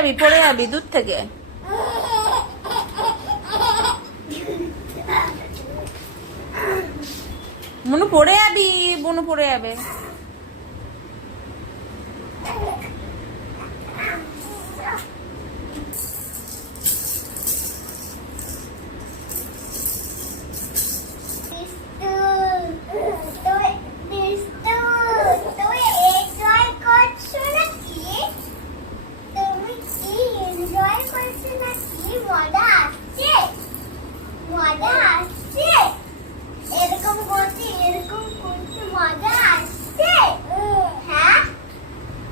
যাবি দূর থেকে। মনু পড়ে যাবি, বনু পড়ে যাবে।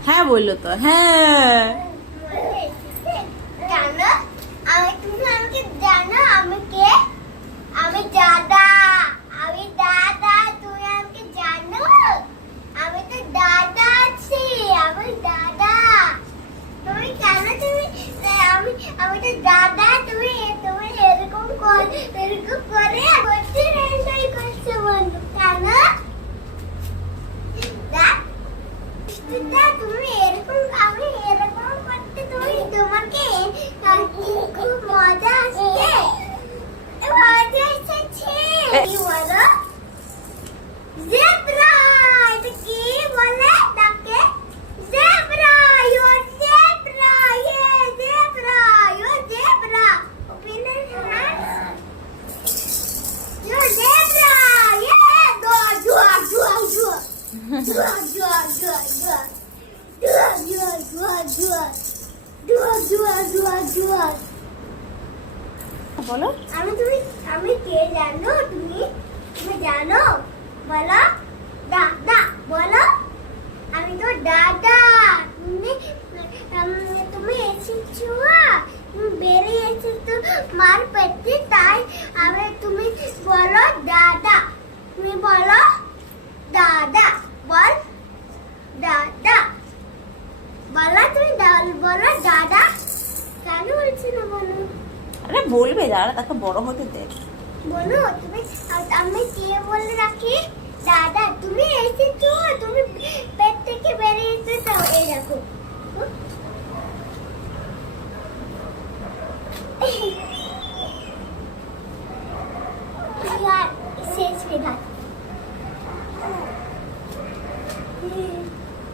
হ্যাঁ বললো তো, হ্যাঁ। জানো তুমি আমাকে জানো আমি কে? আমি দাদা, আমি দাদা। তুমি আমাকে জানো? আমি তো দাদা আছি, আমি দাদা। তুমি কেন তুমি আমি তো দাদা। তুমি এরকম করে বলছি এনজয় করছো বন্ধু কেন? তুমি এরকম আমি এরকম করতে তোমাকে খুব মজা আসছে। মজা এসেছে কি বলো? জেব্রা। এটা কি বলে তাকে? জেব্রা, ইউ জেব্রা, ইয়ে zebra, you zebra. Open your hands. You zebra, ইয়ে জুয়া। বলো। আমি কে জানো? তুমি জানো? বলো দাদা, বলো আমি তো দাদা। তুমি এসেছো, তুমি বেরিয়ে এসেছো মার পেটে, তাই তুমি বলো দাদা। তুমি বলো দাদা, বল দাদা। বলো তুমি বলো দাদা। কেন বলছি না বলো? আরে বলবে, দাঁড়া তাকে বড় হতে দে। বলো তুমি। আমি কে বলে রাখি? দাদা। তুমি এসেছো, তুমি পেট থেকে বেরিয়ে এসেছো। এই দেখো